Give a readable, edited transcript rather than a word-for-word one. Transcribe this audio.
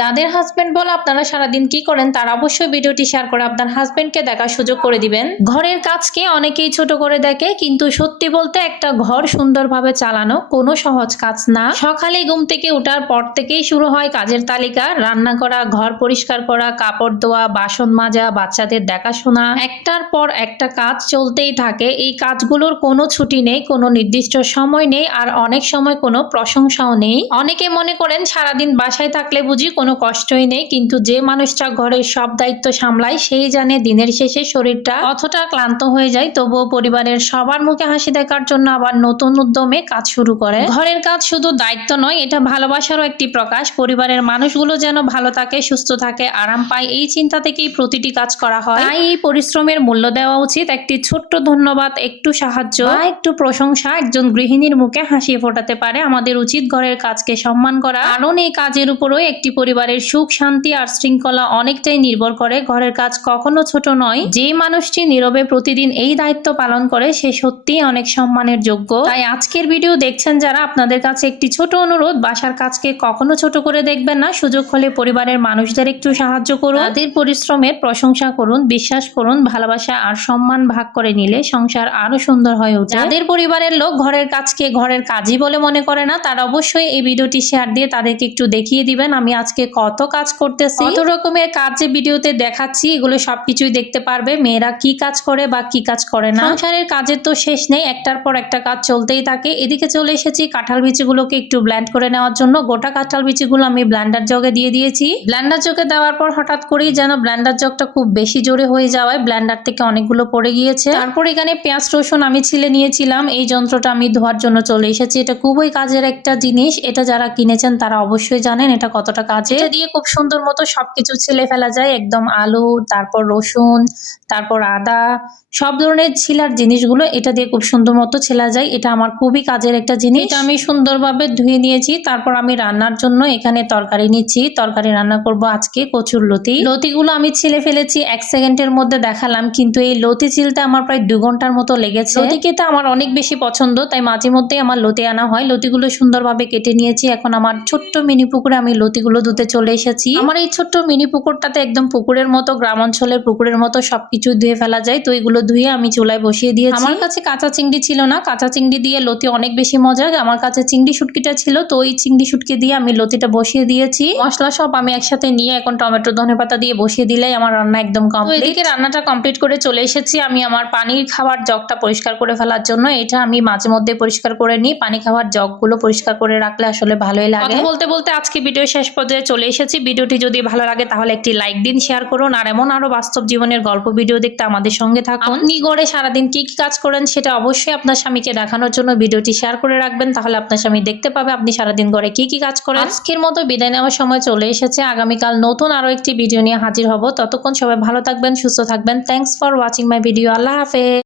যাদের হাজবেন্ড বলে আপনারা সারাদিন কি করেন তারা অবশ্যই ভিডিওটি শেয়ার করে আপনার হাজবেন্ডকে দেখার সুযোগ করে দিবেন। ঘরের কাজকে অনেকেই ছোট করে দেখে, কিন্তু সত্যি বলতে একটা ঘর সুন্দরভাবে চালানো কোনো সহজ কাজ না। সকালে ঘুম থেকে ওঠার পর থেকেই শুরু হয় কাজের তালিকা। রান্না করা, ঘর পরিষ্কার করা, কাপড় ধোয়া, বাসন মাজা, বাচ্চাদের দেখাশোনা, একটার পর একটা কাজ চলতেই থাকে। এই কাজগুলোর কোনো ছুটি নেই, কোনো নির্দিষ্ট সময় নেই, আর অনেক সময় কোনো প্রশংসাও নেই। অনেকে মনে করেন সারাদিন বাসায় থাকলে বুঝি কোনো কষ্টই নেই, কিন্তু যে মানুষটা ঘরের সব দায়িত্ব সামলায় সেই জানে দিনের শেষে শরীরটা কতটা ক্লান্ত হয়ে যায়। তবুও পরিবারের সবার মুখে হাসি দেখার জন্য আবার নতুন উদ্যমে কাজ শুরু করে। ঘরের কাজ শুধু দায়িত্ব নয়, এটা ভালোবাসারও একটি প্রকাশ। পরিবারের মানুষগুলো যেন ভালো থাকে, সুস্থ থাকে, আরাম পায়, এই চিন্তা থেকেই প্রতিটি কাজ করা হয়। তাই এই পরিশ্রমের মূল্য দেওয়া উচিত। একটি ছোট্ট ধন্যবাদ, একটু সাহায্য বা একটু প্রশংসা একজন গৃহিণীর মুখে হাসি ফোটাতে পারে। আমাদের উচিত ঘরের কাজকে সম্মান করা, কারণ এই কাজের উপরও একটি পরিবারের সুখ, শান্তি আর শৃঙ্খলা অনেকটাই নির্ভর করে। ঘরের কাজ কখনো ছোট নয়। যে মানুষটি নীরবে প্রতিদিন এই দায়িত্ব পালন করে সে সত্যিই অনেক সম্মানের যোগ্য। তাই আজকের ভিডিও দেখছেন যারা, আপনাদের কাছে একটি ছোট অনুরোধ, বাসার কাজকে কখনো ছোট করে দেখবেন না। সুযোগ হলে পরিবারের মানুষদের একটু সাহায্য করুন, তাদের পরিশ্রমের প্রশংসা করুন। বিশ্বাস করুন, ভালোবাসা আর সম্মান ভাগ করে নিলে সংসার আরো সুন্দর হয়ে ওঠে। যাদের পরিবারের লোক ঘরের কাজকে ঘরের কাজই বলে মনে করে না, তারা অবশ্যই এই ভিডিওটি শেয়ার দিয়ে তাদেরকে একটু দেখিয়ে দিবেন আমি আজকে কত কাজ করতেছি, কত রকমের কাজ যে ভিডিওতে দেখাচ্ছি, এগুলো সবকিছুই দেখতে পারবে মেয়েরা কি কাজ করে বা কি কাজ করে না। সংসারের কাজের তো শেষ নেই, একটার পর একটা কাজ চলতেই থাকে। এদিকে চলে এসেছি কাঁঠাল বিচিগুলোকে একটু ব্লেন্ড করে নেওয়ার জন্য। গোটা কাঁঠাল বিচিগুলো আমি ব্লেন্ডার জগে দিয়ে দিয়েছি। ব্লেন্ডার জগে দেওয়ার পর হঠাৎ করেই যেন ব্লেন্ডার জগটা খুব বেশি জোরে হয়ে যাওয়ায় ব্লেন্ডার থেকে অনেকগুলো পড়ে গিয়েছে। তারপর এখানে পেঁয়াজ রসুন আমি ছিলে নিয়েছিলাম। এই যন্ত্রটা আমি ধোয়ার জন্য চলে এসেছি। এটা খুবই কাজের একটা জিনিস। এটা যারা কিনেছেন তারা অবশ্যই জানেন এটা কতটা কাজে। এটা দিয়ে খুব সুন্দর মতো সবকিছু ছিলে ফেলা যায়, একদম আলু, তারপর রসুন, তারপর আদা, সব ধরনের ছিলার জিনিসগুলো এটা দিয়ে খুব সুন্দর মতো ছেলা যায়। এটা আমার খুবই কাজের একটা জিনিস। এটা আমি সুন্দরভাবে ধুয়ে নিয়েছি। তারপর আমি রান্নার জন্য এখানে তরকারি নিচ্ছি। তরকারি রান্না করব আজকে কচুর লতি। লতিগুলো আমি ছিলে ফেলেছি 1 সেকেন্ডের মধ্যে দেখালাম, কিন্তু এই লতি ছিলতে আমার প্রায় 2 ঘন্টার মতো লেগেছে। লতি খেতে আমার অনেক বেশি পছন্দ, তাই মাঝে মধ্যেই আমার লতি আনা হয়। লতিগুলো সুন্দরভাবে কেটে নিয়েছি। এখন আমার ছোট্ট মিনি পুকুরে আমি লতিগুলো ধুতে চলে এসেছি। আমার এই ছোট্ট মিনি পুকুরটাতে একদম পুকুরের মতো, গ্রাম অঞ্চলের পুকুরের মতো সবকিছু ধুয়ে ফেলা যায়। তো এগুলো ধুয়ে আমি চুলায় বসিয়ে দিয়েছি। আমার কাছে কাঁচা চিংড়ি ছিল না, কাঁচা চিংড়ি দিয়ে লতি অনেক বেশি মজা। আমার কাছে চিংড়ি শুটকিটা ছিল, তো ওই চিংড়ি শুটকি দিয়ে আমি লতিটা বসিয়ে দিয়েছি। মশলা সব আমি একসাথে নিয়ে এখন টমেটো ধনেপাতা দিয়ে বসিয়ে দিলেই আমার রান্না একদম কমপ্লিট। এদিকে রান্নাটা কমপ্লিট করে চলে এসেছি আমি আমার পানির খাওয়ার জগটা পরিষ্কার করে ফেলার জন্য। এটা আমি মাঝে মধ্যে পরিষ্কার করে নিই। পানি খাওয়ার জগগুলো পরিষ্কার করে রাখলে আসলে ভালোই লাগে। কথা বলতে বলতে আজকে ভিডিও শেষ পর্যায়ে চলে এসেছি। ভিডিওটি যদি ভালো লাগে তাহলে একটি লাইক দিন, শেয়ার করুন, আর এমন আরো বাস্তব জীবনের গল্প ভিডিও দেখতে আমাদের সঙ্গে থাকুন। আপনি ঘরে সারাদিন কি কি কাজ করেন সেটা অবশ্যই আপনার স্বামীকে দেখানোর জন্য ভিডিওটি শেয়ার করে রাখবেন, তাহলে আপনার স্বামী দেখতে পাবে আপনি সারাদিন ঘরে কি কি কাজ করেন। আজকের মতো বিদায় নেওয়ার সময় চলে এসেছে। আগামীকাল নতুন আরো একটি ভিডিও নিয়ে হাজির হব। ততক্ষণ সবাই ভালো থাকবেন, সুস্থ থাকবেন। Thanks for watching my video. আল্লাহ হাফেজ।